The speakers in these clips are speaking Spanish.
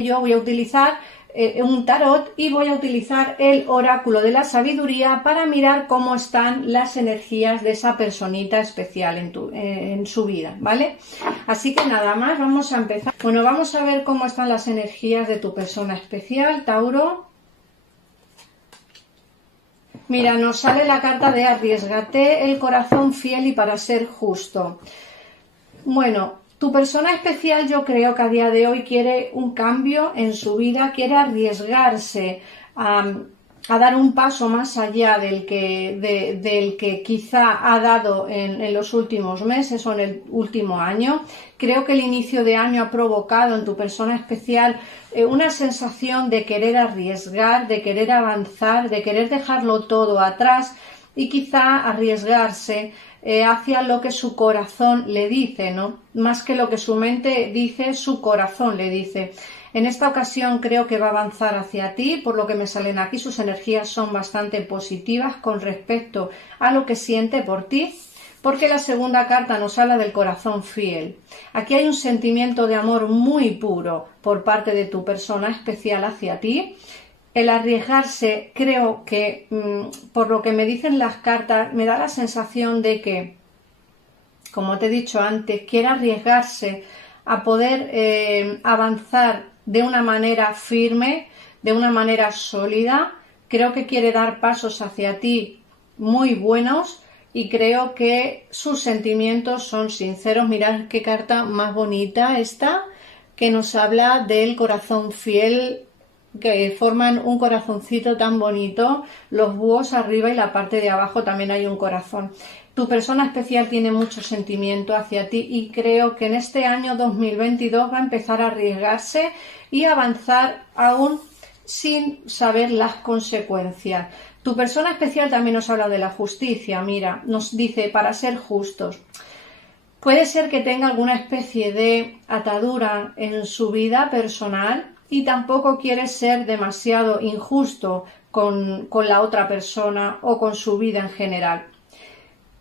Yo voy a utilizar un tarot y voy a utilizar el oráculo de la sabiduría para mirar cómo están las energías de esa personita especial en su vida, ¿vale? Así que nada más, vamos a empezar. Bueno, vamos a ver cómo están las energías de tu persona especial, Tauro. Mira, nos sale la carta de arriésgate, el corazón fiel y para ser justo. Bueno, tu persona especial yo creo que a día de hoy quiere un cambio en su vida, quiere arriesgarse a dar un paso más allá del que quizá ha dado en los últimos meses o en el último año. Creo que el inicio de año ha provocado en tu persona especial una sensación de querer arriesgar, de querer avanzar, de querer dejarlo todo atrás y quizá arriesgarse hacia lo que su corazón le dice, ¿no? Más que lo que su mente dice, su corazón le dice. En esta ocasión creo que va a avanzar hacia ti, por lo que me salen aquí, sus energías son bastante positivas con respecto a lo que siente por ti, porque la segunda carta nos habla del corazón fiel. Aquí hay un sentimiento de amor muy puro por parte de tu persona especial hacia ti. El arriesgarse, creo que, por lo que me dicen las cartas, me da la sensación de que, como te he dicho antes, quiere arriesgarse a poder avanzar de una manera firme, de una manera sólida. Creo que quiere dar pasos hacia ti muy buenos y creo que sus sentimientos son sinceros. Mirad qué carta más bonita esta, que nos habla del corazón fiel, que forman un corazoncito tan bonito, los búhos arriba y la parte de abajo también hay un corazón. Tu persona especial tiene mucho sentimiento hacia ti y creo que en este año 2022 va a empezar a arriesgarse y avanzar aún sin saber las consecuencias. Tu persona especial también nos habla de la justicia. Mira, nos dice para ser justos. Puede ser que tenga alguna especie de atadura en su vida personal y tampoco quiere ser demasiado injusto con la otra persona o con su vida en general.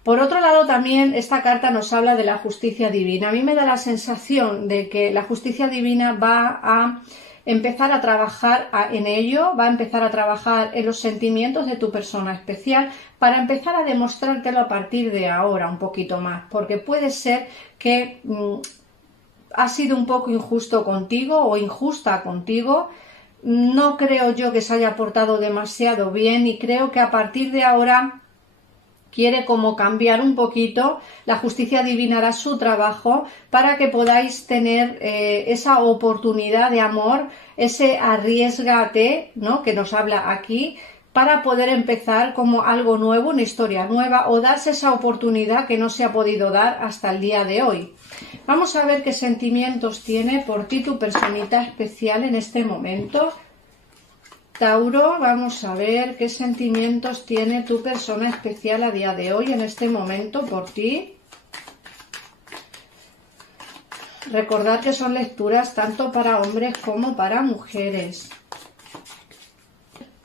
Por otro lado, también esta carta nos habla de la justicia divina. A mí me da la sensación de que la justicia divina va a empezar a trabajar en ello, va a empezar a trabajar en los sentimientos de tu persona especial para empezar a demostrártelo a partir de ahora un poquito más, porque puede ser que ha sido un poco injusto contigo o injusta contigo. No creo yo que se haya portado demasiado bien y creo que a partir de ahora quiere como cambiar un poquito. La justicia divina hará su trabajo para que podáis tener esa oportunidad de amor, ese arriésgate, ¿no?, que nos habla aquí, para poder empezar como algo nuevo, una historia nueva, o darse esa oportunidad que no se ha podido dar hasta el día de hoy. Vamos a ver qué sentimientos tiene por ti tu personita especial en este momento. Tauro, vamos a ver qué sentimientos tiene tu persona especial a día de hoy, en este momento, por ti. Recordad que son lecturas tanto para hombres como para mujeres.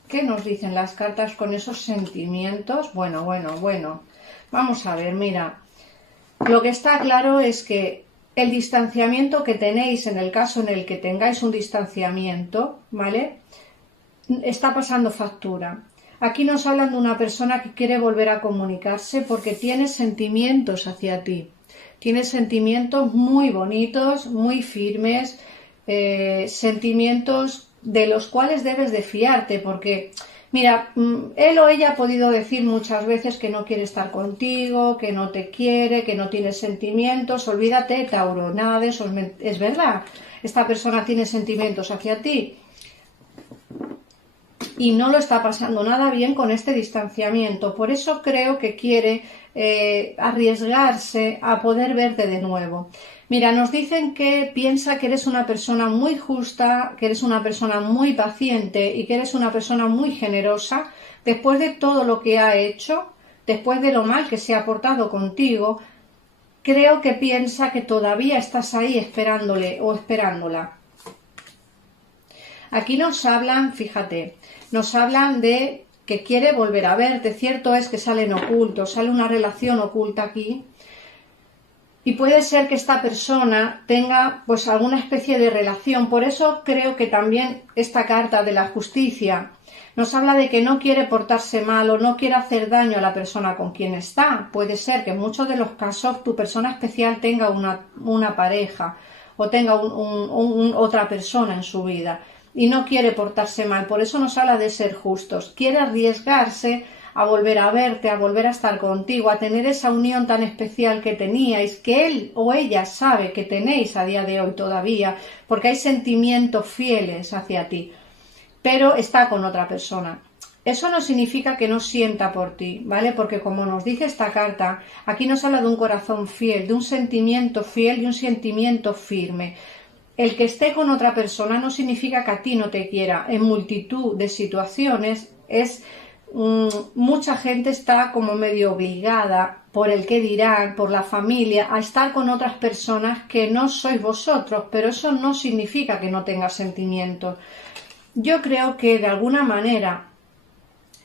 ¿Qué nos dicen las cartas con esos sentimientos? Bueno. Vamos a ver, mira. Lo que está claro es que el distanciamiento que tenéis, en el caso en el que tengáis un distanciamiento, ¿vale?, está pasando factura. Aquí nos hablan de una persona que quiere volver a comunicarse porque tiene sentimientos hacia ti. Tiene sentimientos muy bonitos, muy firmes, sentimientos de los cuales debes de fiarte, porque, mira, él o ella ha podido decir muchas veces que no quiere estar contigo, que no te quiere, que no tiene sentimientos. Olvídate, Tauro, nada de eso es verdad. Esta persona tiene sentimientos hacia ti y no lo está pasando nada bien con este distanciamiento. Por eso creo que quiere arriesgarse a poder verte de nuevo. Mira, nos dicen que piensa que eres una persona muy justa, que eres una persona muy paciente y que eres una persona muy generosa. Después de todo lo que ha hecho, después de lo mal que se ha portado contigo, creo que piensa que todavía estás ahí esperándole o esperándola. Aquí nos hablan, fíjate, nos hablan de que quiere volver a verte. Cierto es que salen ocultos, sale una relación oculta aquí. y puede ser que esta persona tenga pues alguna especie de relación. Por eso creo que también esta carta de la justicia nos habla de que no quiere portarse mal o no quiere hacer daño a la persona con quien está. Puede ser que en muchos de los casos tu persona especial tenga una pareja o tenga otra persona en su vida y no quiere portarse mal. Por eso nos habla de ser justos. Quiere arriesgarse a volver a verte, a volver a estar contigo, a tener esa unión tan especial que teníais, que él o ella sabe que tenéis a día de hoy todavía, porque hay sentimientos fieles hacia ti, pero está con otra persona. Eso no significa que no sienta por ti, ¿vale? Porque como nos dice esta carta, aquí nos habla de un corazón fiel, de un sentimiento fiel y un sentimiento firme. El que esté con otra persona no significa que a ti no te quiera. En multitud de situaciones mucha gente está como medio obligada por el que dirán, por la familia, a estar con otras personas que no sois vosotros, pero eso no significa que no tengas sentimientos. Yo creo que de alguna manera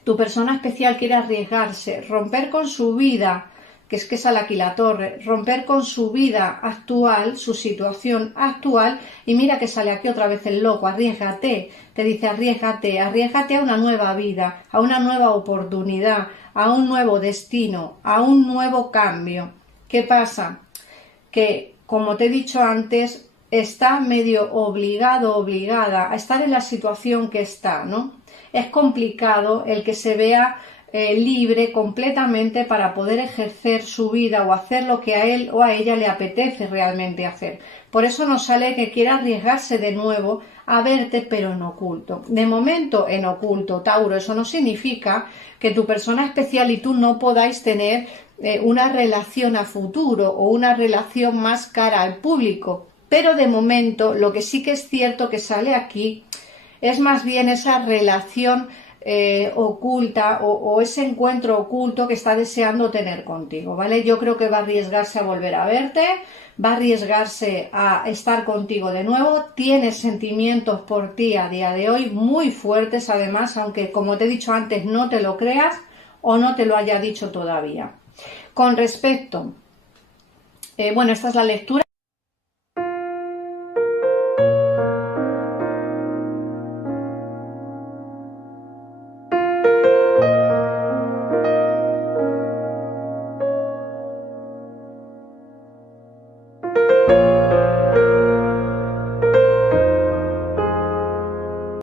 tu persona especial quiere arriesgarse, romper con su vida, que es sale aquí la torre, romper con su vida actual, su situación actual, y mira que sale aquí otra vez el loco, arriésgate, te dice arriésgate a una nueva vida, a una nueva oportunidad, a un nuevo destino, a un nuevo cambio. ¿Qué pasa? Que, como te he dicho antes, está medio obligada a estar en la situación que está, ¿no? Es complicado el que se vea libre completamente para poder ejercer su vida o hacer lo que a él o a ella le apetece realmente hacer. Por eso nos sale que quiere arriesgarse de nuevo a verte, pero en oculto. De momento en oculto, Tauro. Eso no significa que tu persona especial y tú no podáis tener una relación a futuro o una relación más cara al público. Pero de momento lo que sí que es cierto que sale aquí es más bien esa relación oculta o ese encuentro oculto que está deseando tener contigo, ¿vale? Yo creo que va a arriesgarse a volver a verte, va a arriesgarse a estar contigo de nuevo, tiene sentimientos por ti a día de hoy muy fuertes además, aunque como te he dicho antes no te lo creas o no te lo haya dicho todavía. Con respecto, bueno, esta es la lectura.